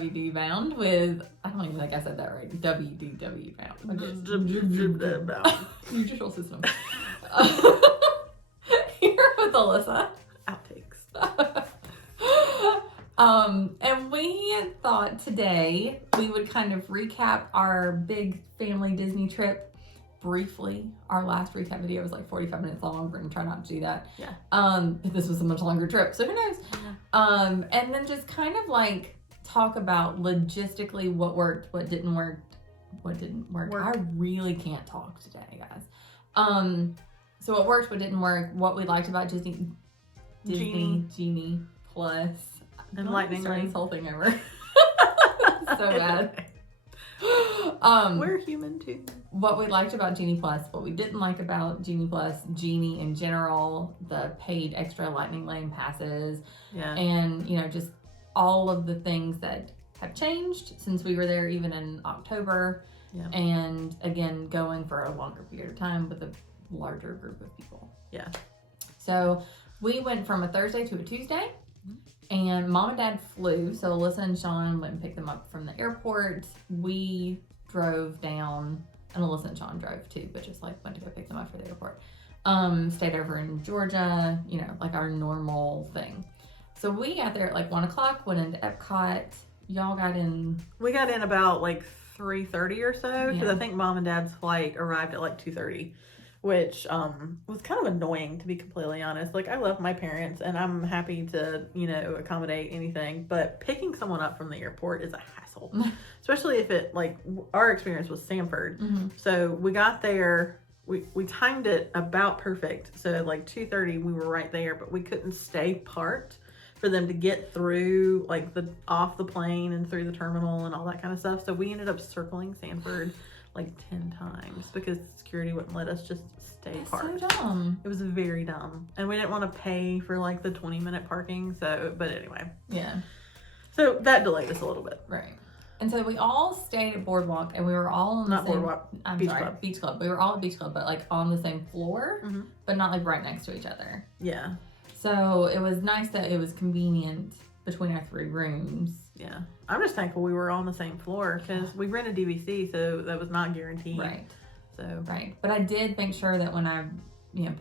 WD bound with, I don't even think I said that right, WDW bound. Judicial system. Here with Alyssa. Outtakes. And we thought today we would kind of recap our big family Disney trip briefly. Our last recap video was like 45 minutes long. We're gonna try not to do that. Yeah. But this was a much longer trip, so who knows? Yeah. And then just kind of like talk about logistically what worked, what didn't work. I really can't talk today, guys. So what worked, what didn't work, what we liked about Disney Genie Plus. And Lightning Lane. This whole thing over. So bad. We're human too. What we liked about Genie Plus, what we didn't like about Genie Plus, Genie in general, the paid extra Lightning Lane passes, and just all of the things that have changed since we were there even in October, and again going for a longer period of time with a larger group of people. Yeah. So we went from a Thursday to a Tuesday. And Mom and Dad flew, so Alyssa and Sean went and picked them up from the airport. We drove down, and Alyssa and Sean drove too, but just like went to go pick them up for the airport. Stayed over in Georgia, like our normal thing. So we got there at like 1 o'clock, went into Epcot. Y'all got in. We got in about like 3:30 or so, because I think Mom and Dad's flight arrived at like 2:30. Which was kind of annoying, to be completely honest. Like, I love my parents and I'm happy to, accommodate anything. But picking someone up from the airport is a hassle. Especially if it, like, our experience was Sanford. Mm-hmm. So we got there, we timed it about perfect. So at like 2:30 we were right there, but we couldn't stay parked for them to get through, like, off the plane and through the terminal and all that kind of stuff. So we ended up circling Sanford like 10 times because security wouldn't let us just stay parked. So dumb. It was very dumb. And we didn't want to pay for like the 20-minute parking. But anyway. Yeah. So that delayed us a little bit. Right. And so we all stayed at Boardwalk and we were all on the same... Boardwalk. Beach Club. We were all at Beach Club, but like on the same floor, but not like right next to each other. Yeah. So it was nice that it was convenient between our 3 rooms. Yeah. I'm just thankful we were on the same floor because we rented DVC, so that was not guaranteed. Right. So. Right. But I did make sure that when I,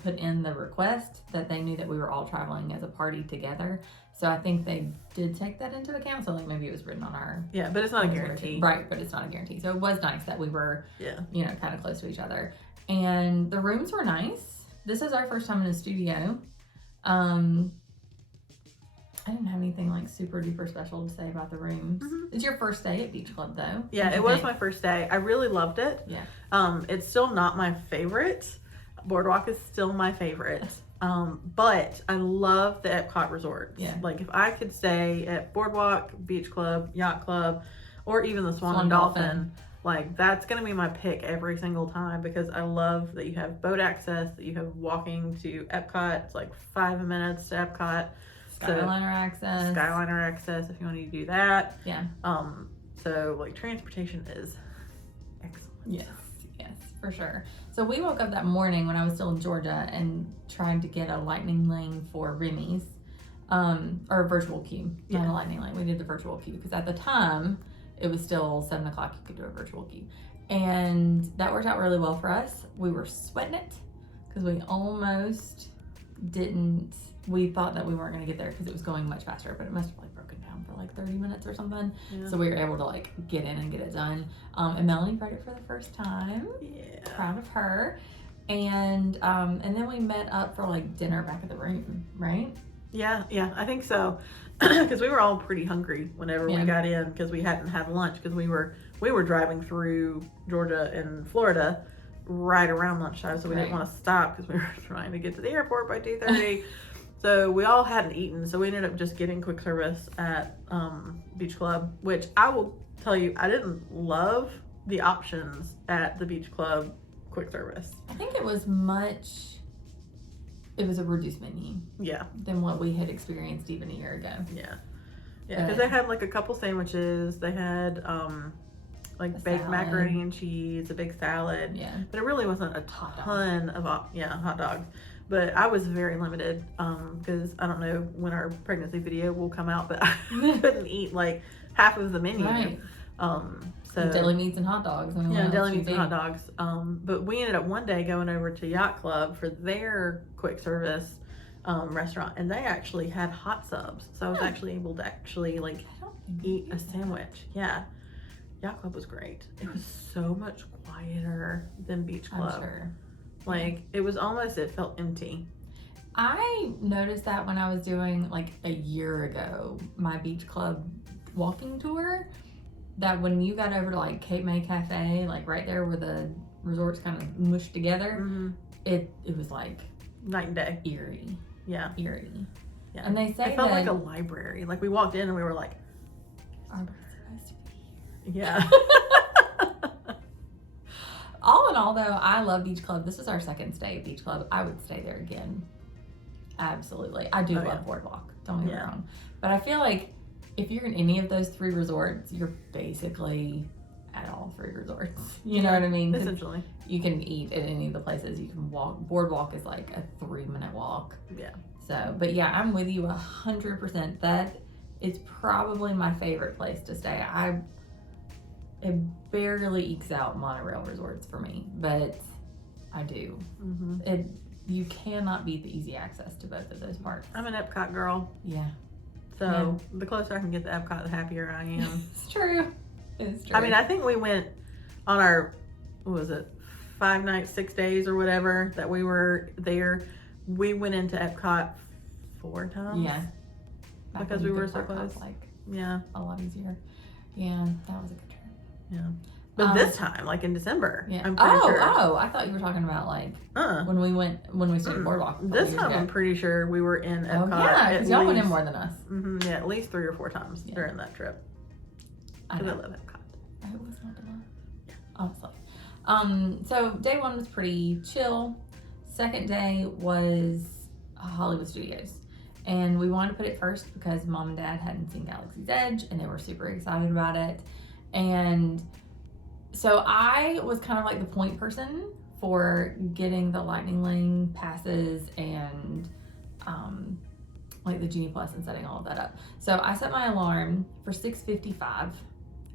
put in the request that they knew that we were all traveling as a party together. So I think they did take that into account. So like maybe it was written on our... Yeah, but it's not a guarantee. Right, but it's not a guarantee. So it was nice that we were, kind of close to each other. And the rooms were nice. This is our first time in a studio. I didn't have anything like super duper special to say about the rooms. It's your first day at Beach Club though. Yeah, it was my first day. I really loved it. Yeah. It's still not my favorite. Boardwalk is still my favorite. But I love the Epcot resorts. Yeah. Like if I could stay at Boardwalk, Beach Club, Yacht Club, or even the Swan and Dolphin, like that's going to be my pick every single time because I love that you have boat access, that you have walking to Epcot. It's like 5 minutes to Epcot. Skyliner access if you want to do that. Yeah. So like transportation is excellent. Yes, for sure. So we woke up that morning when I was still in Georgia and tried to get a Lightning Lane for Remy's, or a virtual queue, not a Lightning Lane. We did the virtual queue because at the time it was still 7 o'clock. You could do a virtual queue, and that worked out really well for us. We were sweating it because we almost didn't. We thought that we weren't going to get there because it was going much faster, but it must have like broken down for like 30 minutes or something. Yeah. So we were able to like get in and get it done. And Melanie read it for the first time. Yeah. Proud of her. And then we met up for like dinner back at the room, right? Yeah, I think so. Because we were all pretty hungry whenever we got in because we hadn't had lunch because we were driving through Georgia and Florida right around lunchtime, so we didn't want to stop because we were trying to get to the airport by 2:30. So we all hadn't eaten, so we ended up just getting quick service at Beach Club, which I will tell you, I didn't love the options at the Beach Club quick service. I think it was a reduced menu. Yeah. Than what we had experienced even a year ago. Yeah. Yeah, because they had like a couple sandwiches. They had like baked macaroni and cheese, a big salad. Yeah. But it really wasn't a ton of hot dogs. But I was very limited because I don't know when our pregnancy video will come out, but I couldn't eat like half of the menu. Right. So deli meats and hot dogs. Deli meats and hot dogs. But we ended up one day going over to Yacht Club for their quick service restaurant, and they actually had hot subs. So I was actually able to eat a sandwich. Yeah. Yacht Club was great. It was so much quieter than Beach Club. I'm sure. It felt empty. I noticed that when I was doing a year ago, my Beach Club walking tour, that when you got over to Cape May Cafe, right there where the resorts kind of mushed together, Mm-hmm. it was night and day. Eerie. Yeah. Eerie. Yeah. And they say it felt like a library. We walked in and we were like, are we supposed to be here? yeah. All in all, though, I love Beach Club. This is our second stay at Beach Club. I would stay there again. Absolutely. I do love Boardwalk. Don't get me wrong. But I feel like if you're in any of those 3 resorts, you're basically at all 3 resorts. You know what I mean? Essentially. You can eat at any of the places. You can walk. Boardwalk is a 3-minute walk. Yeah. So, but yeah, I'm with you 100%. That is probably my favorite place to stay. It barely ekes out monorail resorts for me, but I do. Mm-hmm. You cannot beat the easy access to both of those parks. I'm an Epcot girl. Yeah. So the closer I can get to Epcot, the happier I am. It's true. It's true. I mean, I think we went on our, 5 nights, 6 days or whatever that we were there. We went into Epcot 4 times. Yeah. Because we were so close. Yeah. A lot easier. Yeah, that was a good trip. Yeah. But this time, in December, yeah. I'm pretty sure. Oh, I thought you were talking about when we stayed at Boardwalk. This time, I'm pretty sure we were in Epcot. Oh, yeah, because y'all went in more than us. Yeah, at least 3 or 4 times during that trip. Because I love Epcot. I hope it's not enough. Honestly. So day 1 was pretty chill. Second day was Hollywood Studios. And we wanted to put it first because Mom and Dad hadn't seen Galaxy's Edge and they were super excited about it. And so I was kind of the point person for getting the Lightning Lane passes and the Genie Plus and setting all of that up. So I set my alarm for 6:55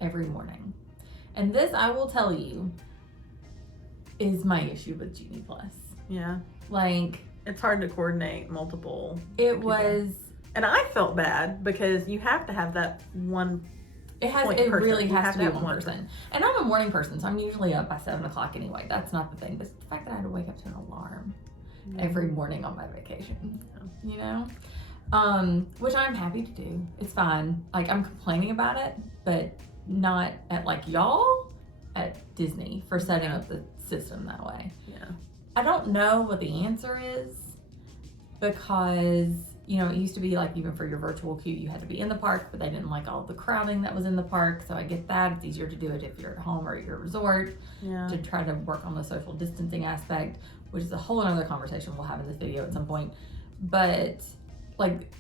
every morning. And this, I will tell you, is my issue with Genie Plus. Yeah. It's hard to coordinate multiple people. And I felt bad because you have to have that one It really has to be one person. And I'm a morning person, so I'm usually up by 7 o'clock anyway. That's not the thing. But the fact that I had to wake up to an alarm every morning on my vacation, which I'm happy to do. It's fine. I'm complaining about it, but not at y'all at Disney for setting up the system that way. Yeah. I don't know what the answer is because it used to be even for your virtual queue, you had to be in the park, but they didn't like all the crowding that was in the park. So I get that. It's easier to do it if you're at home or at your resort to try to work on the social distancing aspect, which is a whole other conversation we'll have in this video at some point. But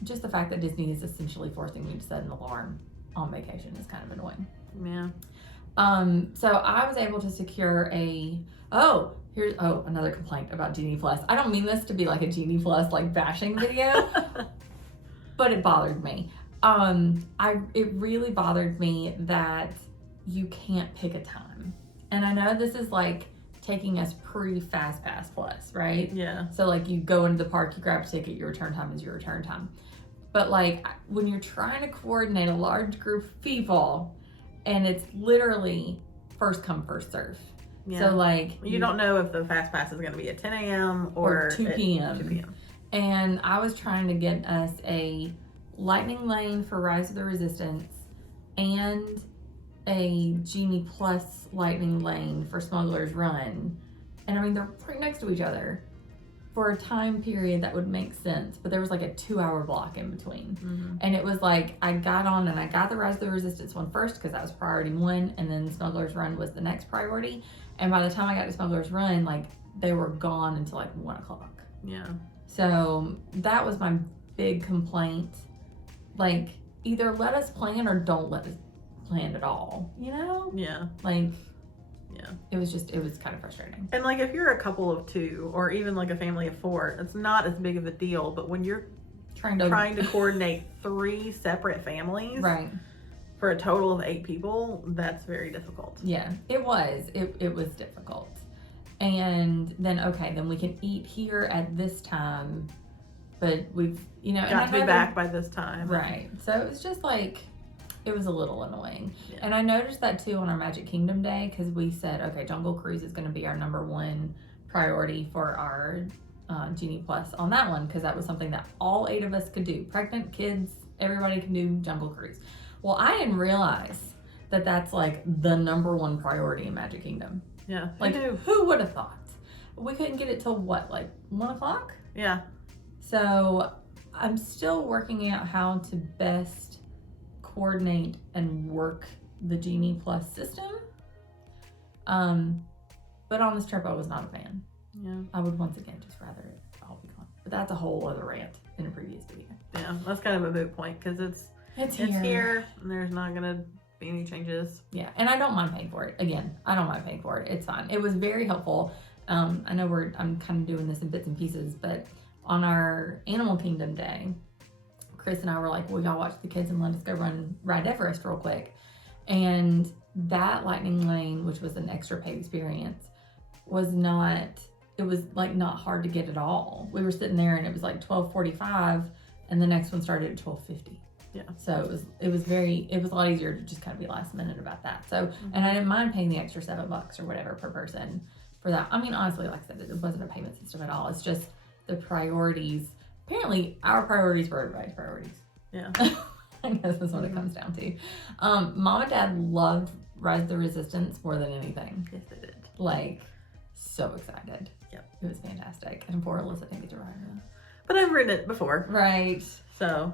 just the fact that Disney is essentially forcing me to set an alarm on vacation is kind of annoying. Yeah. So I was able to secure another complaint about Genie Plus. I don't mean this to be a Genie Plus bashing video, but it bothered me. It really bothered me that you can't pick a time. And I know this is taking us pre-Fast Pass Plus, right? Yeah. So you go into the park, you grab a ticket, your return time is your return time. But when you're trying to coordinate a large group of people and it's literally first come, first serve. Yeah. So you don't know if the Fast Pass is going to be at 10 a.m. or 2 p.m. 2 p.m. And I was trying to get us a Lightning Lane for Rise of the Resistance and a Genie Plus Lightning Lane for Smugglers Run. And I mean, they're right next to each other for a time period that would make sense. But there was a 2-hour block in between. Mm-hmm. And it was I got on and I got the Rise of the Resistance one first because that was priority 1. And then Smugglers Run was the next priority. And by the time I got to Smugglers Run, they were gone until 1 o'clock. Yeah. So that was my big complaint. Either let us plan or don't let us plan at all, Yeah. Yeah. It was kind of frustrating. And if you're a couple of 2 or even a family of 4, it's not as big of a deal. But when you're trying to coordinate 3 separate families, right? for a total of 8 people, that's very difficult. Yeah, it was. It was difficult. And then, okay, then we can eat here at this time, but we've, got to be back by this time. Right. So it was just like, it was a little annoying. Yeah. And I noticed that too on our Magic Kingdom day, because we said, okay, Jungle Cruise is going to be our number one priority for our Genie Plus on that one, because that was something that all 8 of us could do. Pregnant, kids, everybody can do Jungle Cruise. Well, I didn't realize that that's like the number one priority in Magic Kingdom. Yeah. Like, who would have thought? We couldn't get it till what, like 1 o'clock? Yeah. So I'm still working out how to best coordinate and work the Genie Plus system. But on this trip, I was not a fan. Yeah. I would once again just rather it all be gone. But that's a whole other rant in a previous video. Yeah, that's kind of a moot point because it's here and there's not going to be any changes. Yeah, and I don't mind paying for it. Again, I don't mind paying for it. It's fine. It was very helpful. I know I'm kind of doing this in bits and pieces, but on our Animal Kingdom day, Chris and I were like, we gotta watch the kids and let us go ride Everest real quick. And that lightning lane, which was an extra paid experience, was not hard to get at all. We were sitting there and it was like 12:45 and the next one started at 12:50. Yeah. So it was a lot easier to just kind of be last minute about that. So, and I didn't mind paying the extra $7 or whatever per person for that. I mean, honestly, like I said, it wasn't a payment system at all. It's just the priorities. Apparently our priorities were everybody's priorities. Yeah. I guess that's what it comes down to. Mom and Dad loved Rise of the Resistance more than anything. Yes, they did. Like, so excited. Yep. It was fantastic. And poor Alyssa didn't get to ride it. But I've ridden it before. Right. So.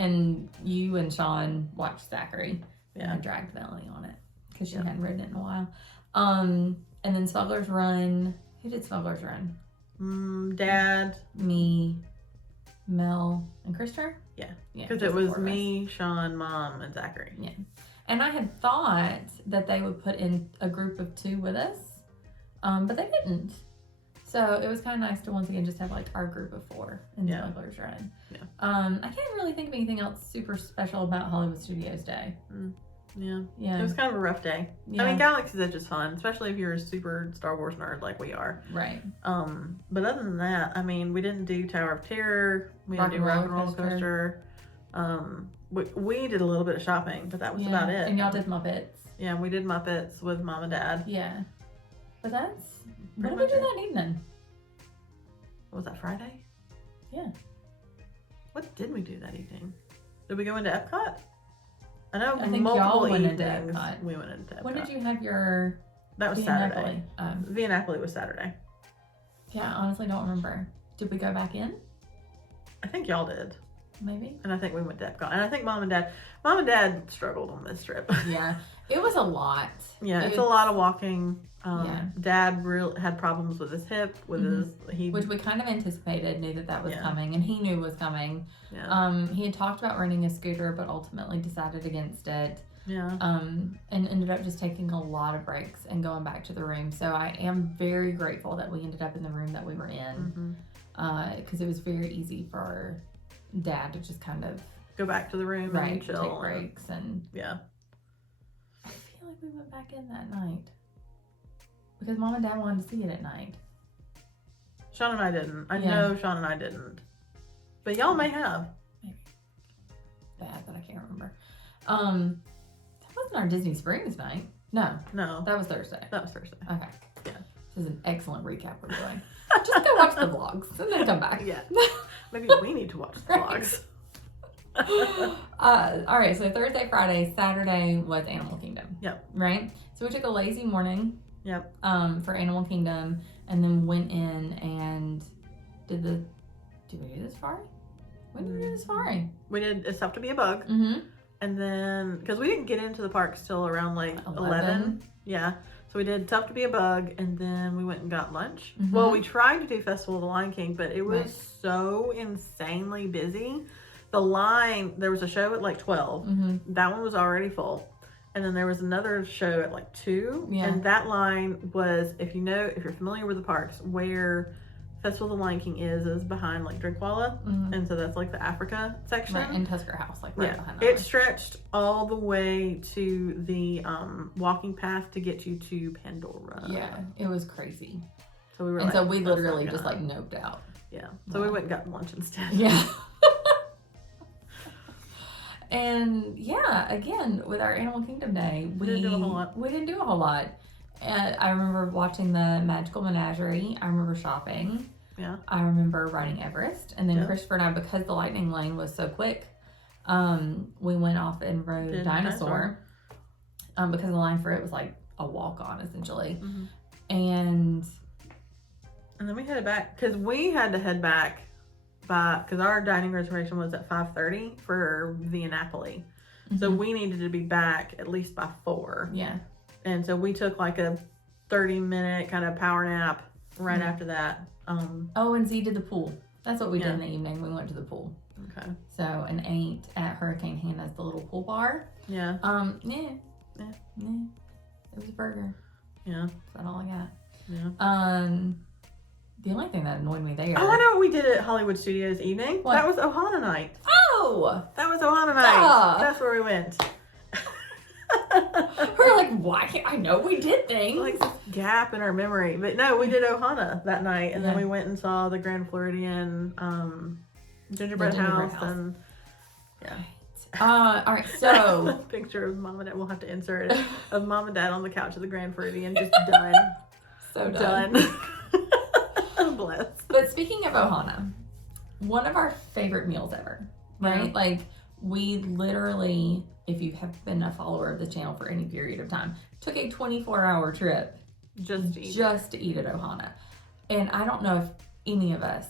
And you and Sean watched Zachary. Yeah. I dragged Melanie on it because she hadn't ridden it in a while. And then Smugglers Run. Who did Smugglers Run? Dad. Me, Mel, and Christopher? Yeah. Yeah. Because it was me, Sean, Mom, and Zachary. Yeah. And I had thought that they would put in a group of 2 with us, but they didn't. So it was kind of nice to once again just have like our group of 4 in Smugglers Run. Yeah. I can't really think of anything else super special about Hollywood Studios Day. Yeah. Yeah. It was kind of a rough day. Yeah. I mean, Galaxy's Edge is fun, especially if you're a super Star Wars nerd like we are. Right. But other than that, I mean, we didn't do Tower of Terror. We didn't do Rock and Roller Coaster. We did a little bit of shopping, but that was about it. And y'all did Muppets. Yeah, we did Muppets with Mom and Dad. Yeah. But that's... Pretty what did we do much that evening? Was that Friday? Yeah. What did we do that evening? Did we go into Epcot? I know I think multiple y'all went into evenings Epcot. we went into Epcot. When did you have your... That was Via Saturday. Napoli? Via Napoli was Saturday. Yeah, I honestly don't remember. Did we go back in? I think y'all did. Maybe. And I think we went to Epcot. And I think Mom and Dad struggled on this trip. Yeah. It was a lot. Yeah, it's a lot of walking. Yeah. Dad had problems with his hip, with which we kind of anticipated, knew that was Yeah. coming, and he knew was coming. Yeah. He had talked about renting a scooter, but ultimately decided against it. Yeah. And ended up just taking a lot of breaks and going back to the room. So I am very grateful that we ended up in the room that we were in, because it was very easy for Dad to just kind of go back to the room and chill, take breaks, and yeah. I feel like we went back in that night because Mom and Dad wanted to see it at night. Sean and I didn't. I know Sean and I didn't, but y'all may have. Maybe. Bad, but I can't remember. That wasn't our Disney Springs night. No, that was Thursday. That was Thursday. Okay. Yeah. This is an excellent recap we're doing. Just go watch the vlogs and then come back. Yeah. Maybe we need to watch the vlogs. All right, so Thursday, Friday, Saturday was Animal Kingdom. Yep. Right? So we took a lazy morning. Yep. For Animal Kingdom, and then went in and did we do the safari? When did we do the safari? We did It's Tough to Be a Bug. Mm-hmm. And then, because we didn't get into the parks till around like 11. Yeah. So we did Tough to Be a Bug, and then we went and got lunch. Mm-hmm. Well, we tried to do Festival of the Lion King, but it was so insanely busy. The line, there was a show at like 12. Mm-hmm. That one was already full. And then there was another show at like 2. Yeah. And that line was, if you're familiar with the parks, where Festival of the Lion King is behind like Drinkwalla, and so that's like the Africa section. Right, in Tusker House, like right behind that. It stretched all the way to the walking path to get you to Pandora. Yeah, it was crazy. So we were and so we literally just like noped out. Yeah. So we went and got lunch instead. Yeah. And yeah, again, with our Animal Kingdom Day, we didn't do a whole lot. We didn't do a whole lot. And I remember watching the Magical Menagerie. I remember shopping. Yeah. I remember riding Everest. And then Christopher and I, because the lightning lane was so quick, we went off and rode Dinosaur. Because the line for it was like a walk-on, essentially. Mm-hmm. And then we headed back, because we had to head back because our dining reservation was at 5:30 for the Napoli. So we needed to be back at least by 4. Yeah. And so we took like a 30-minute kind of power nap right after that. And Z did the pool. That's what we did in the evening. We went to the pool. Okay. So, and ate at Hurricane Hannah's, the little pool bar. Yeah. It was a burger. Yeah. That's all I got. Yeah. The only thing that annoyed me there. Oh, I know what we did at Hollywood Studios evening. What? That was Ohana night. Oh! That was Ohana night. That's where we went. We're like, why can't I know we did things? Like this gap in our memory. But no, we did Ohana that night. And then we went and saw the Grand Floridian gingerbread house. And all right, so picture of Mom and Dad, we'll have to insert it, of Mom and Dad on the couch of the Grand Floridian, just done. So done. Bless. But speaking of Ohana, one of our favorite meals ever, right? Yeah. Like, we literally, if you have been a follower of the channel for any period of time, took a 24-hour trip just to eat at Ohana. And I don't know if any of us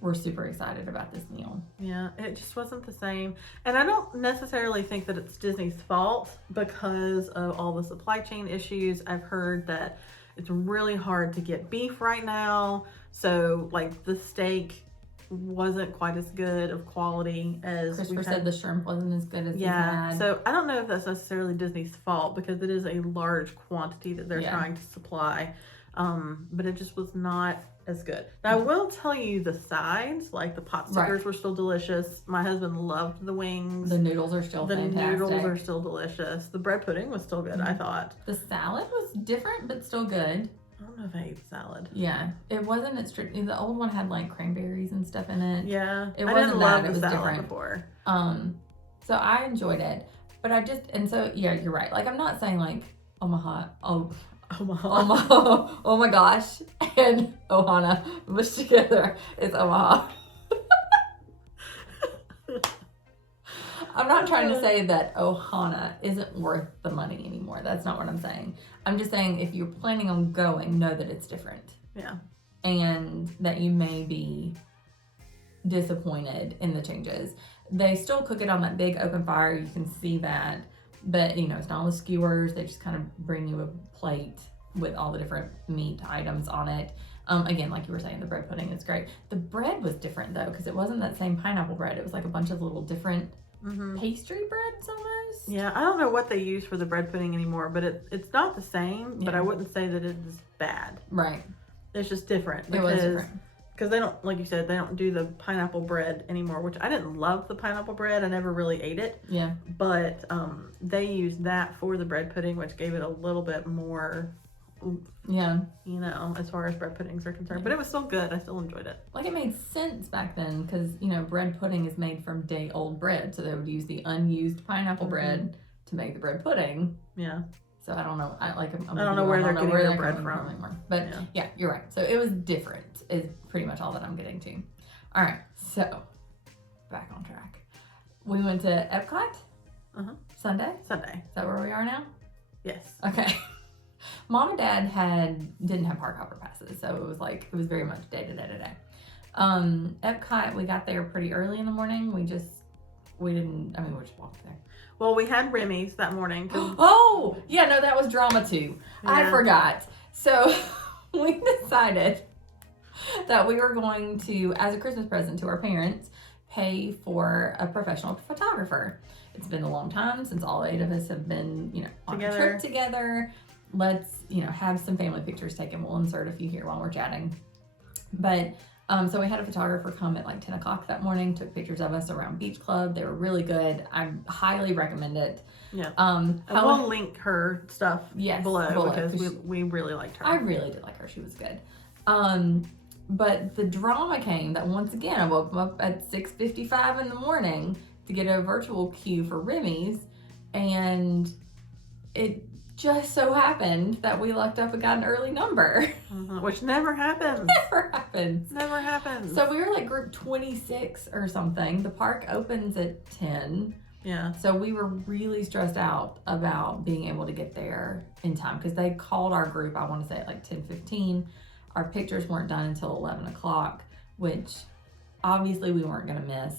were super excited about this meal. Yeah, it just wasn't the same. And I don't necessarily think that it's Disney's fault because of all the supply chain issues. I've heard that it's really hard to get beef right now. So, like, the steak wasn't quite as good of quality as Christopher said the shrimp wasn't as good as he had. So I don't know if that's necessarily Disney's fault because it is a large quantity that they're trying to supply. But it just was not as good. Now, I will tell you the sides, like the pot stickers were still delicious. My husband loved the wings. The noodles are still fantastic. The noodles are still delicious. The bread pudding was still good, I thought. The salad was different, but still good. I don't know if I ate salad. Yeah, it wasn't as strict. The old one had like cranberries and stuff in it. Yeah, it wasn't that. It was salad different. Before. So I enjoyed it, but I just you're right. Like, I'm not saying like Omaha, oh my gosh, and Ohana mushed together is Omaha. I'm not trying to say that Ohana isn't worth the money anymore. That's not what I'm saying. I'm just saying if you're planning on going, know that it's different. Yeah. And that you may be disappointed in the changes. They still cook it on that big open fire. You can see that. But, it's not on the skewers. They just kind of bring you a plate with all the different meat items on it. Again, like you were saying, the bread pudding is great. The bread was different, though, because it wasn't that same pineapple bread. It was like a bunch of little different pastry breads almost. Yeah, I don't know what they use for the bread pudding anymore, but it's not the same, but I wouldn't say that it is bad. Right. It's just different. It was different. Because they don't, like you said, they don't do the pineapple bread anymore, which I didn't love the pineapple bread. I never really ate it. Yeah. But they used that for the bread pudding, which gave it a little bit more, as far as bread puddings are concerned. But it was still good. I still enjoyed it. Like, it made sense back then because, bread pudding is made from day-old bread. So they would use the unused pineapple bread to make the bread pudding. Yeah. So I don't know. I don't know where they're getting their bread from anymore. But yeah, you're right. So it was different is pretty much all that I'm getting to. All right. So back on track. We went to Epcot Sunday. Is that where we are now? Yes. Okay. Mom and Dad didn't have park hopper passes. So it was very much day to day. Epcot, we got there pretty early in the morning. We just walked there. Well, we had Remy's that morning. Oh, yeah, no, that was drama too. Yeah. I forgot. So we decided that we were going to, as a Christmas present to our parents, pay for a professional photographer. It's been a long time since all 8 of us have been, on a trip together. Let's, have some family pictures taken. We'll insert a few here while we're chatting. But so we had a photographer come at like 10 o'clock that morning, took pictures of us around Beach Club. They were really good. I highly recommend it. Yeah. And we'll link her stuff below because we really liked her. I really did like her. She was good. But the drama came that once again, I woke up at 6:55 in the morning to get a virtual queue for Remy's, and it just so happened that we lucked up and got an early number. Which never happens. Never happens. Never happens. So we were like group 26 or something. The park opens at 10. Yeah. So we were really stressed out about being able to get there in time because they called our group, I want to say at like 10:15. Our pictures weren't done until 11 o'clock, which obviously we weren't going to miss.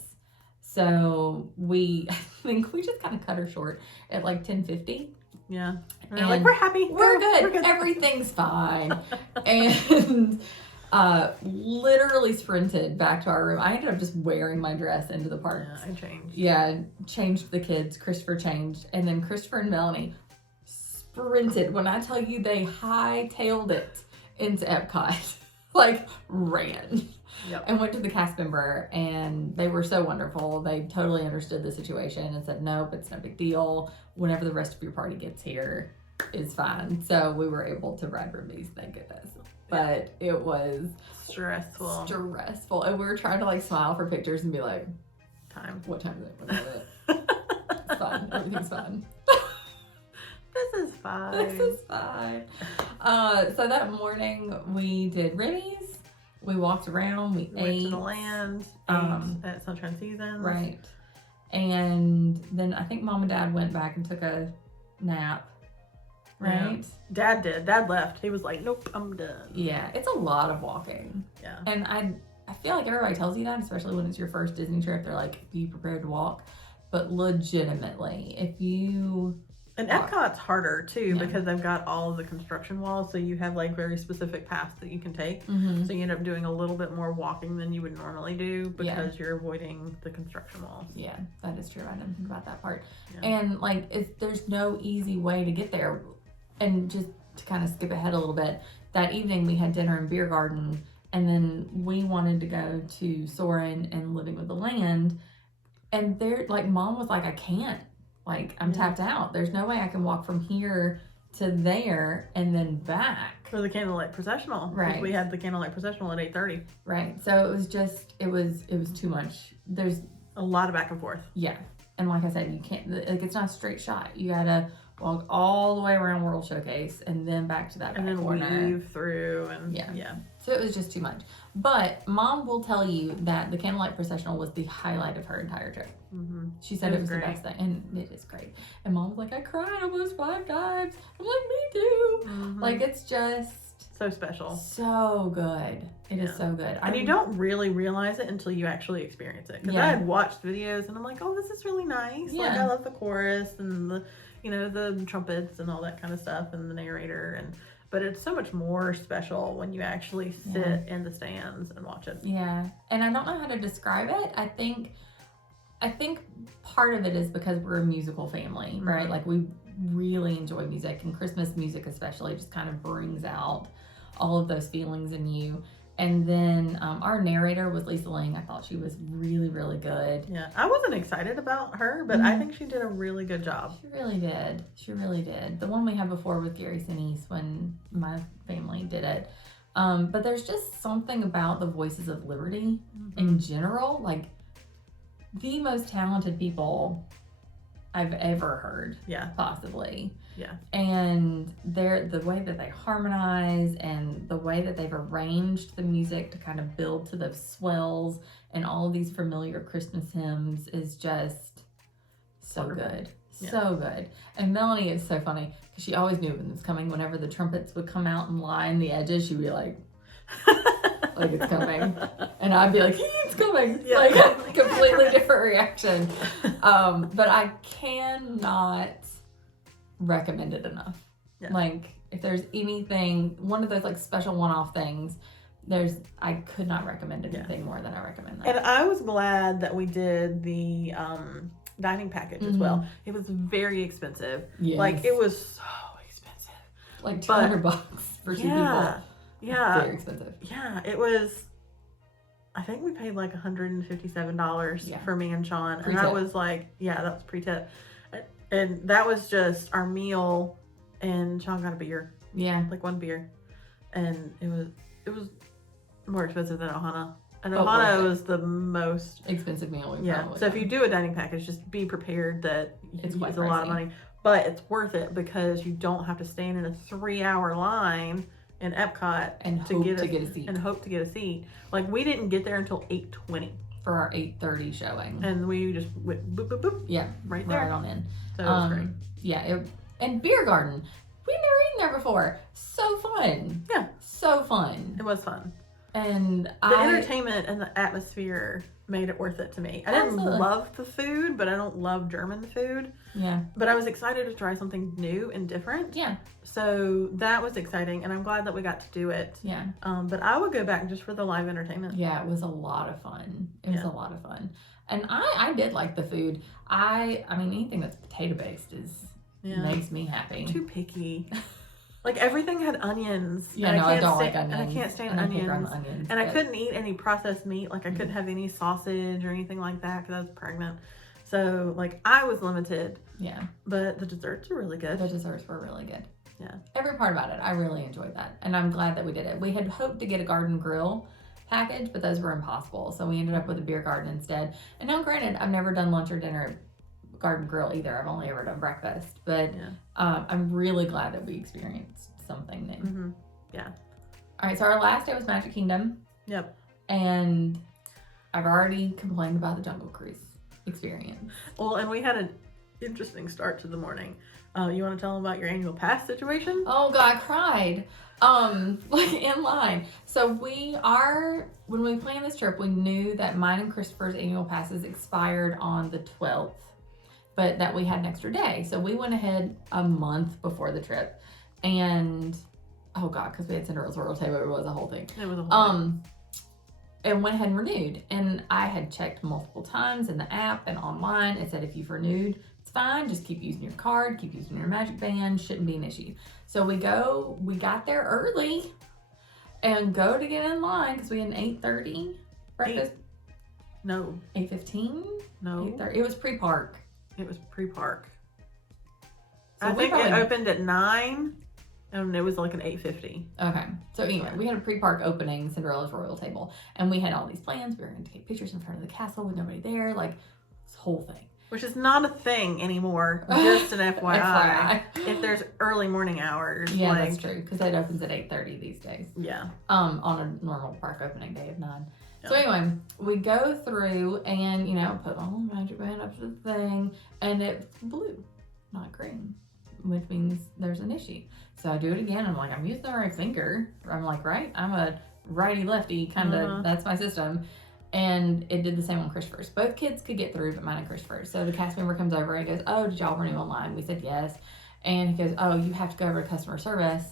So I think we just kind of cut her short at like 10:50. Yeah. And like, we're happy. We're good. Everything's fine. And literally sprinted back to our room. I ended up just wearing my dress into the park. Yeah, I changed. Yeah, changed the kids. Christopher changed. And then Christopher and Melanie sprinted. When I tell you they hightailed it into Epcot, like ran. Yep. And went to the cast member, and they were so wonderful. They totally understood the situation and said, nope, it's no big deal. Whenever the rest of your party gets here, it's fine. So we were able to ride Remy's, thank goodness. But it was stressful. And we were trying to like smile for pictures and be like, what time is it? What is it? It's fine. Everything's fine. This is fine. So that morning we did Remy's. We walked around, we ate. Went to the land, at Sunshine Season. Right. And then I think Mom and Dad went back and took a nap. Right? Yeah. Dad did. Dad left. He was like, nope, I'm done. Yeah, it's a lot of walking. Yeah. And I feel like everybody tells you that, especially when it's your first Disney trip. They're like, be prepared to walk. But legitimately, if you... And Epcot's harder too because they've got all of the construction walls, so you have like very specific paths that you can take. Mm-hmm. So you end up doing a little bit more walking than you would normally do because you're avoiding the construction walls. Yeah, that is true. I didn't think about that part. Yeah. And like, there's no easy way to get there. And just to kind of skip ahead a little bit, that evening we had dinner in Beer Garden, and then we wanted to go to Soarin' and Living with the Land, and there, like, Mom was like, I can't. Like, I'm tapped out. There's no way I can walk from here to there and then back. For the candlelight processional. Right. We had the candlelight processional at 8:30. Right. So it was just, it was too much. There's a lot of back and forth. Yeah. And like I said, you can't, like, it's not a straight shot. You gotta walk all the way around World Showcase and then back to that back corner. And then weave through and yeah. So it was just too much. But Mom will tell you that the candlelight processional was the highlight of her entire trip. Mm-hmm. She said it was the best thing, and it is great. And Mom was like, I cried almost 5 times. I'm like, me too. Mm-hmm. Like, it's just so special. So good. It is so good. And you don't really realize it until you actually experience it. Because I had watched videos and I'm like, oh, this is really nice. Yeah. Like, I love the chorus and the, the trumpets and all that kind of stuff and the narrator. But it's so much more special when you actually sit in the stands and watch it. Yeah. And I don't know how to describe it. I think part of it is because we're a musical family, right? Mm-hmm. Like, we really enjoy music, and Christmas music especially just kind of brings out all of those feelings in you. And then our narrator was Lisa Ling. I thought she was really, really good. Yeah, I wasn't excited about her, but I think she did a really good job. She really did. She really did. The one we had before with Gary Sinise when my family did it. But there's just something about the Voices of Liberty in general. Like, the most talented people I've ever heard. Yeah. Possibly. Yeah. And the way that they harmonize and the way that they've arranged the music to kind of build to the swells and all of these familiar Christmas hymns is just so good. Yeah. So good. And Melanie is so funny because she always knew when it was coming. Whenever the trumpets would come out and line the edges, she'd be like, like, it's coming. And I'd be like, it's coming. Yeah. Like, a completely different reaction. But I cannot recommend it enough. Yeah. Like, if there's anything, one of those like special one-off things, I could not recommend anything more than I recommend that. And I was glad that we did the dining package as well. It was very expensive. Yes. Like, it was so expensive. Like $200 for 2 people. Yeah. Very expensive. Yeah, it was, I think we paid like $157 for me and Sean. Pre-tip. And that was like, that was pre-tip. And that was just our meal, and Sean got a beer. Yeah. Like one beer. And it was more expensive than Ohana. And But Ohana worth it. was the most Expensive meal we've Yeah. probably So if done. you do a dining package, just be prepared that It's it's quite a lot of pricey. money. But it's worth it because you don't have to stand in a 3-hour line in Epcot and hope to get a seat. And hope to get a seat. Like, we didn't get there until 8:20. For our 8:30 showing. And we just went boop, boop, boop. Yeah. Right there. Right on in. So it was great. Yeah. And beer garden. We've never eaten there before. So fun. Yeah. So fun. It was fun. And the entertainment and the atmosphere made it worth it to me. I didn't love the food, but I don't love German food. Yeah. But I was excited to try something new and different. Yeah. So that was exciting, and I'm glad that we got to do it. Yeah. But I would go back just for the live entertainment. Yeah, it was a lot of fun. It was a lot of fun. And I did like the food. I mean, anything that's potato based makes me happy. Too picky. Like, everything had onions. Yeah, no, I don't like onions. And I can't stand onions. And I couldn't eat any processed meat. Like, I couldn't have any sausage or anything like that because I was pregnant. So, like, I was limited. Yeah. But the desserts are really good. The desserts were really good. Yeah. Every part about it, I really enjoyed that. And I'm glad that we did it. We had hoped to get a garden grill package, but those were impossible. So we ended up with a beer garden instead. And now, granted, I've never done lunch or dinner at Garden Grill either. I've only ever done breakfast. But I'm really glad that we experienced something new. Mm-hmm. Yeah. All right, so our last day was Magic Kingdom. Yep. And I've already complained about the Jungle Cruise experience. Well, and we had an interesting start to the morning. You want to tell them about your annual pass situation? Oh God, I cried. Like in line. So when we planned this trip, we knew that mine and Christopher's annual passes expired on the 12th, but that we had an extra day. So we went ahead a month before the trip, and oh God, because we had Cinderella's Royal Table, it was a whole thing. It was a whole thing. And went ahead and renewed. And I had checked multiple times in the app and online. It said if you've renewed, it's fine. Just keep using your card, keep using your Magic Band. Shouldn't be an issue. So we got there early and go to get in line because we had an 8:30 breakfast. No. 8:15? No. 8:30. It was pre-park. It was pre-park. So I think it opened at 9 and it was like an 8:50. Okay. So anyway, we had a pre-park opening, Cinderella's Royal Table, and we had all these plans. We were going to take pictures in front of the castle with nobody there, like this whole thing. Which is not a thing anymore. Just an FYI. FYI. If there's early morning hours. Yeah, that's true, because it opens at 8:30 these days. Yeah. On a normal park opening day of 9. Yeah. So anyway, we go through and, put on the Magic Band up to the thing, and it's blue, not green, which means there's an issue. So I do it again. I'm like, I'm using the right finger. I'm like, right? I'm a righty-lefty, kind of, that's my system. And it did the same on Christopher's. Both kids could get through, but mine and Christopher's. So the cast member comes over and goes, oh, did y'all renew online? We said yes. And he goes, oh, you have to go over to customer service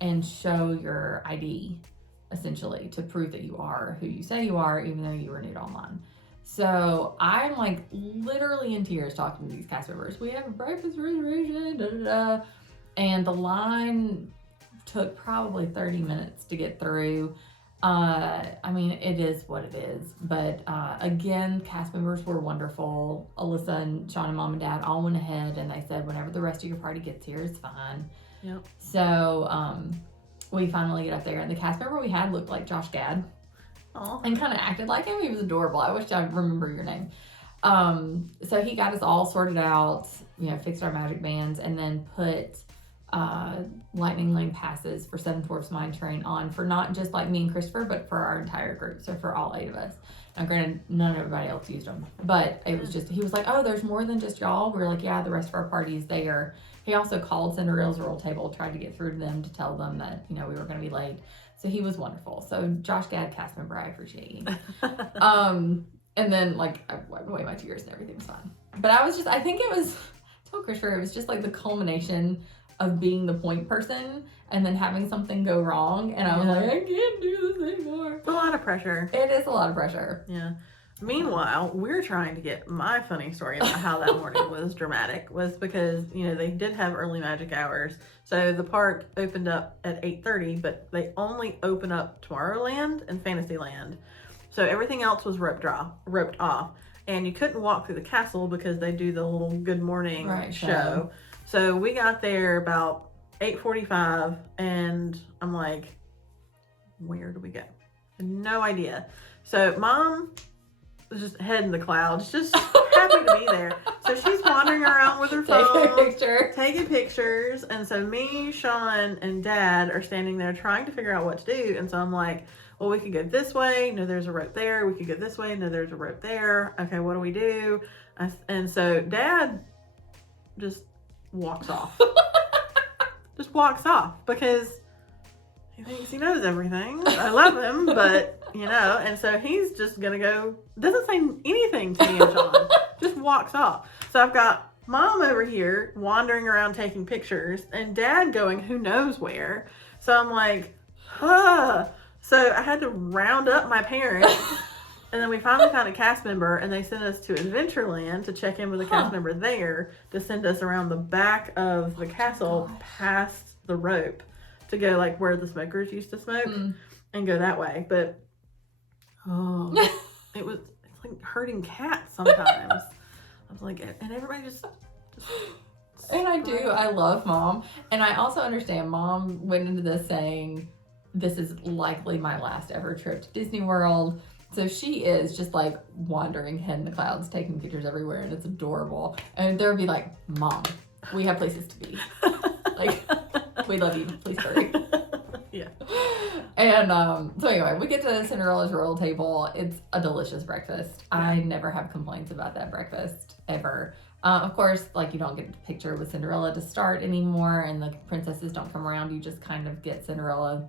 and show your ID, essentially, to prove that you are who you say you are, even though you renewed online. So I'm like literally in tears talking to these cast members. We have a breakfast reservation, da da da. And the line took probably 30 minutes to get through. I mean, it is what it is. But again, cast members were wonderful. Alyssa and Sean and Mom and Dad all went ahead and they said, whenever the rest of your party gets here, it's fine. Yep. So we finally get up there, and the cast member we had looked like Josh Gad. Aww. And kind of acted like him. He was adorable. I wish I remember your name. So he got us all sorted out, fixed our Magic Bands, and then put Lightning Lane passes for Seven Dwarfs Mine Train on for not just like me and Christopher, but for our entire group. So for all 8 of us. Now, granted, none of everybody else used them, but it was just, he was like, oh, there's more than just y'all. We were like, yeah, the rest of our party is there. He also called Cinderella's Royal Table, tried to get through to them to tell them that, we were going to be late. So he was wonderful. So Josh Gad, cast member, I appreciate you. And then I wiped away my tears and everything was fine. But I think it was, I told Christopher, it was just like the culmination of being the point person and then having something go wrong. And I was like, I can't do this anymore. It's a lot of pressure. It is a lot of pressure. Yeah. Meanwhile, we're trying to get my funny story about how that morning was dramatic was because, they did have early magic hours. So the park opened up at 8:30, but they only open up Tomorrowland and Fantasyland. So everything else was roped off. And you couldn't walk through the castle because they do the little good morning show. So we got there about 8:45 and I'm like, where do we go? No idea. So Mom was just head in the clouds, just happy to be there. So she's wandering around with her phone, taking pictures. And so me, Sean, and Dad are standing there trying to figure out what to do. And so I'm like, well, we could go this way. No, there's a rope there. We could go this way. No, there's a rope there. Okay, what do we do? And so Dad just walks off. Just walks off because he thinks he knows everything. I love him, but and so he's just gonna go, doesn't say anything to me and Sean, just walks off. So I've got Mom over here wandering around taking pictures and Dad going who knows where. So I'm like, So I had to round up my parents and then we finally found a cast member and they sent us to Adventureland to check in with a cast member there to send us around the back of the castle past the rope to go like where the smokers used to smoke and go that way. But it's like herding cats sometimes. I was like, and everybody just and I love Mom. And I also understand Mom went into this saying, this is likely my last ever trip to Disney World. So she is just like wandering head in the clouds, taking pictures everywhere, and it's adorable. And there would be like, Mom, we have places to be. Like, we love you. Please hurry. Yeah. And so anyway, we get to Cinderella's Royal Table. It's a delicious breakfast. Yeah. I never have complaints about that breakfast ever. Of course, like you don't get a picture with Cinderella to start anymore, and the princesses don't come around. You just kind of get Cinderella,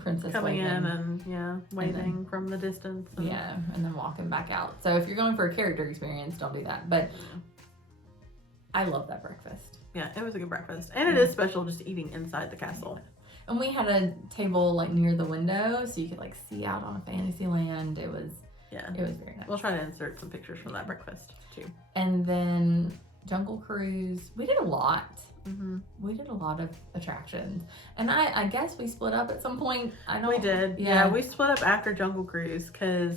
princess coming waving. in and waving from the distance. And then walking back out. So if you're going for a character experience, don't do that. But I love that breakfast. Yeah, it was a good breakfast, and it is special just eating inside the castle. And we had a table like near the window, so you could like see out on Fantasyland. It was very nice. We'll try to insert some pictures from that breakfast too. And then Jungle Cruise, we did a lot. Mm-hmm. We did a lot of attractions, and I guess we split up at some point. We did. Yeah, we split up after Jungle Cruise because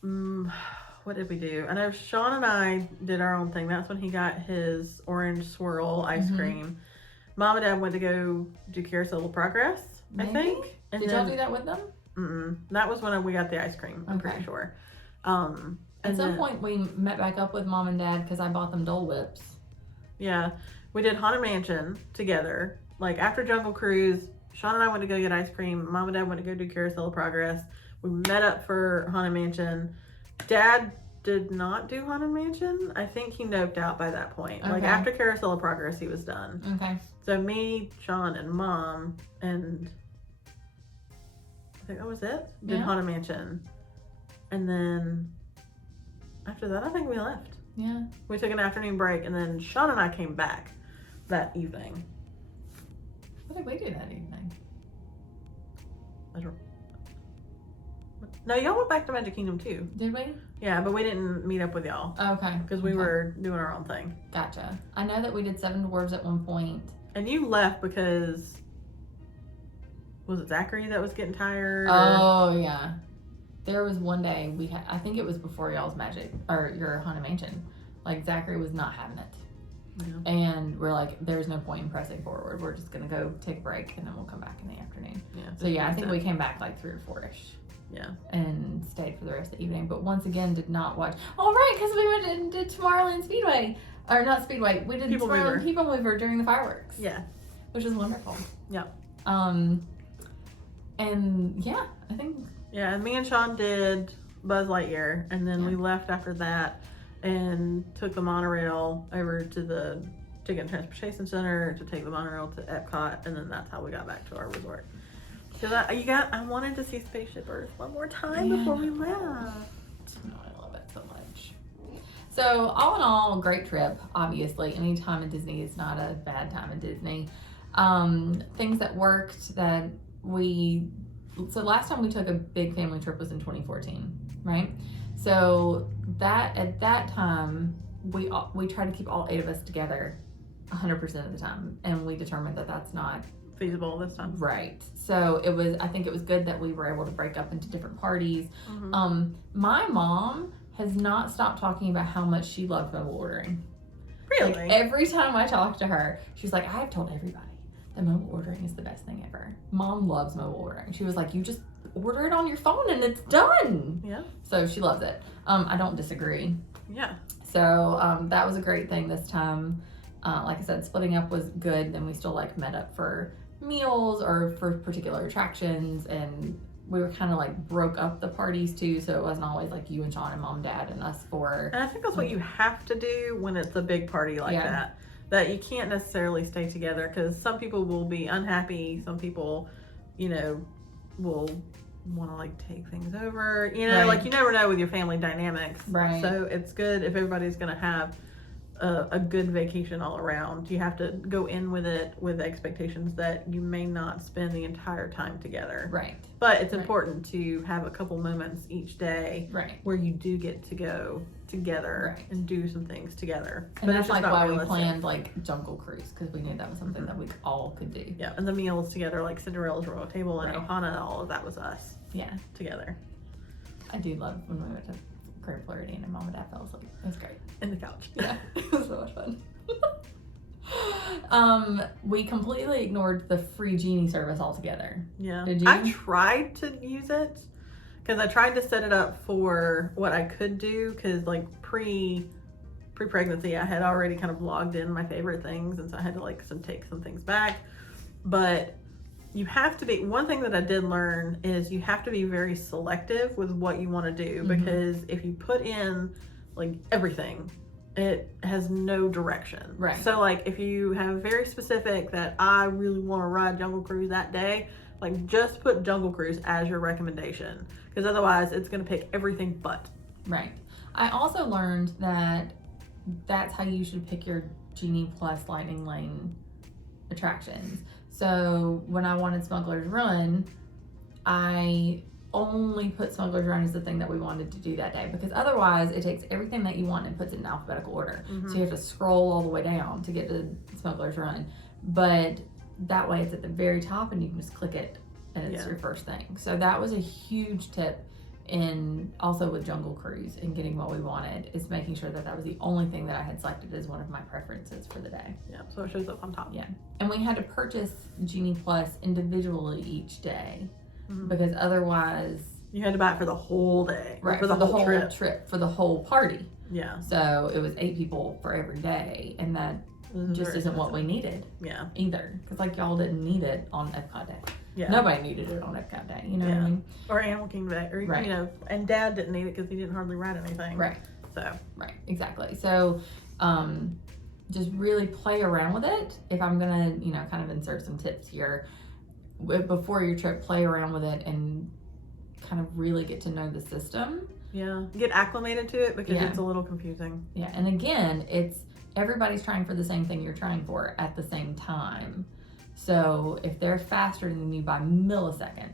what did we do? I know Sean and I did our own thing. That's when he got his orange swirl ice cream. Mom and Dad went to go do Carousel of Progress, I think. And did y'all do that with them? That was when we got the ice cream, I'm pretty sure. At some point, we met back up with Mom and Dad because I bought them Dole Whips. Yeah. We did Haunted Mansion together. Like, after Jungle Cruise, Sean and I went to go get ice cream. Mom and Dad went to go do Carousel of Progress. We met up for Haunted Mansion. Dad did not do Haunted Mansion. I think he noped out by that point. Okay. Like, after Carousel of Progress, he was done. Okay. So me, Sean, and Mom, and I think that was it. Did Haunted Mansion. And then after that, I think we left. Yeah. We took an afternoon break, and then Sean and I came back that evening. What did we do that evening? No, y'all went back to Magic Kingdom too. Did we? Yeah, but we didn't meet up with y'all. Okay. Because we were doing our own thing. Gotcha. I know that we did Seven Dwarves at one point. And you left because, was it Zachary that was getting tired? Oh, yeah. There was one day I think it was before y'all's magic, or your Haunted Mansion. Like, Zachary was not having it. Yeah. And we're like, there's no point in pressing forward. We're just going to go take a break and then we'll come back in the afternoon. Yeah. So yeah, I think we came back like 3 or 4-ish. Yeah. And stayed for the rest of the evening. But once again, did not watch. Oh, right, because we went and did Tomorrowland Speedway. Or not Speedway. We did Tomorrowland People Mover during the fireworks. Yeah. Which is wonderful. Yeah. And yeah, I think. Yeah, and me and Sean did Buzz Lightyear. And then we left after that and took the monorail over to the Ticket and Transportation Center to take the monorail to Epcot. And then that's how we got back to our resort. Because I wanted to see Spaceship Earth one more time before we left. No, I love it so much. So all in all, great trip. Obviously, any time at Disney is not a bad time at Disney. Things that worked that so last time we took a big family trip was in 2014, right? So that at that time, we tried to keep all 8 of us together 100% of the time, and we determined that that's not feasible this time. Right. So I think it was good that we were able to break up into different parties. My mom has not stopped talking about how much she loved mobile ordering. Really? Like, every time I talk to her, she's like, I've told everybody that mobile ordering is the best thing ever. Mom loves mobile ordering. She was like, you just order it on your phone and it's done. Yeah. So she loves it. I don't disagree. Yeah. So that was a great thing this time. Like I said, splitting up was good. Then we still like met up for meals or for particular attractions, and we were kind of like broke up the parties too, so it wasn't always like you and Sean and mom, dad, and us four. And I think that's what you have to do when it's a big party like that you can't necessarily stay together, because some people will be unhappy, some people, you know, will want to like take things over, you know, like you never know with your family dynamics, right? So it's good if everybody's gonna have a good vacation all around. You have to go in with it with expectations that you may not spend the entire time together, right? But it's important to have a couple moments each day, right, where you do get to go together and do some things together. And that's like why we planned like Jungle Cruise, because we knew that was something that we all could do. Yeah, and the meals together, like Cinderella's Royal Table and Ohana, all of that was us. Yeah, together. I do love when we went to Great Floridian and mom and dad fell asleep. It was great. In the couch. Yeah, it was so much fun. We completely ignored the free genie service altogether. Yeah. Did you? I tried to use it, because I tried to set it up for what I could do, because like pre-pregnancy I had already kind of logged in my favorite things, and so I had to like take some things back. But you have to be, one thing that I did learn is you have to be very selective with what you want to do, because if you put in like everything, it has no direction. Right. So like if you have very specific that I really want to ride Jungle Cruise that day, like just put Jungle Cruise as your recommendation, because otherwise it's going to pick everything but. Right. I also learned that that's how you should pick your Genie Plus Lightning Lane attractions. So when I wanted Smugglers Run, I only put Smugglers Run as the thing that we wanted to do that day, because otherwise it takes everything that you want and puts it in alphabetical order. So you have to scroll all the way down to get to Smugglers Run. But that way it's at the very top and you can just click it and it's your first thing. So that was a huge tip in also with Jungle Cruise and getting what we wanted, is making sure that that was the only thing that I had selected as one of my preferences for the day. Yeah, so it shows up on top. Yeah. And we had to purchase Genie Plus individually each day, because otherwise you had to buy it for the whole day. Right, for the whole trip, for the whole party. Yeah. So it was 8 people for every day, and that just isn't what we needed. Yeah. Either, because like y'all didn't need it on Epcot Day. Yeah. Nobody needed it on Epcot Day. You know what I mean? Or Animal Kingdom Day, or you know, and Dad didn't need it because he didn't hardly ride anything. Right. So. Right. Exactly. So, just really play around with it. If I'm gonna, you know, kind of insert some tips here, before your trip, play around with it and kind of really get to know the system. Yeah. Get acclimated to it, because it's a little confusing. Yeah. And again, it's everybody's trying for the same thing you're trying for at the same time. So if they're faster than you by milliseconds,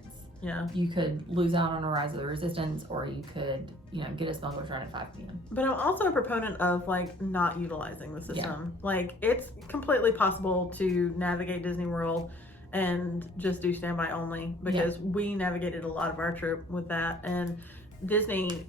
you could lose out on a Rise of the Resistance, or you could, you know, get a Smugglers Run at 5 p.m. But I'm also a proponent of like not utilizing the system. Yeah. Like it's completely possible to navigate Disney World and just do standby only, because we navigated a lot of our trip with that, and Disney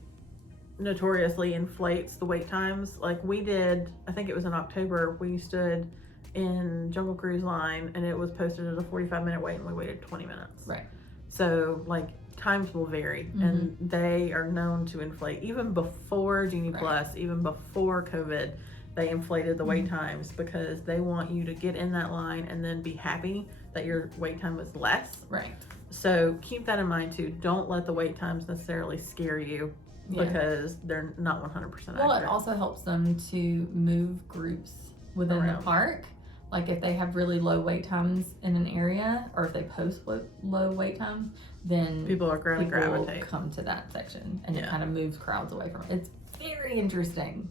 notoriously inflates the wait times. Like we did, I think it was in October, we stood in Jungle Cruise line and it was posted as a 45-minute wait and we waited 20 minutes. Right. So like times will vary, and they are known to inflate. Even before Genie Plus, even before COVID, they inflated the wait times, because they want you to get in that line and then be happy that your wait time was less. Right. So keep that in mind too. Don't let the wait times necessarily scare you, because they're not 100% accurate. Well, it also helps them to move groups within the park. Like if they have really low wait times in an area, or if they post low wait times, then people are going to gravitate, come to that section, and it kind of moves crowds away from it. It's very interesting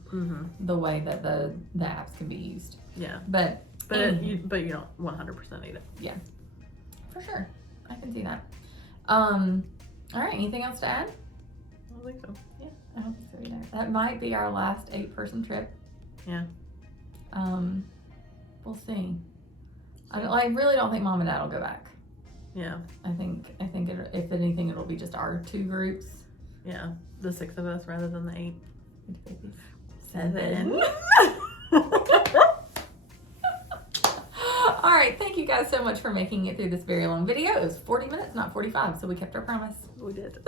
the way that the apps can be used. Yeah. But you don't 100% need it. Yeah. For sure. I can see that. All right. Anything else to add? I don't think so. Yeah. I hope so. That might be our last 8-person trip. Yeah. We'll see. I really don't think Mom and Dad will go back. Yeah. I think if anything, it'll be just our 2 groups. Yeah. The 6 of us rather than the 8. 7. All right. Thank you guys so much for making it through this very long video. It was 40 minutes, not 45, so we kept our promise. We did.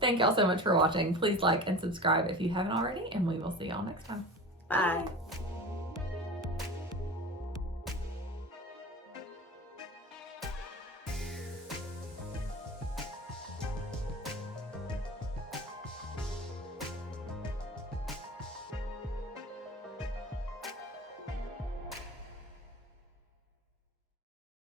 Thank y'all so much for watching. Please like and subscribe if you haven't already, and we will see y'all next time. Bye.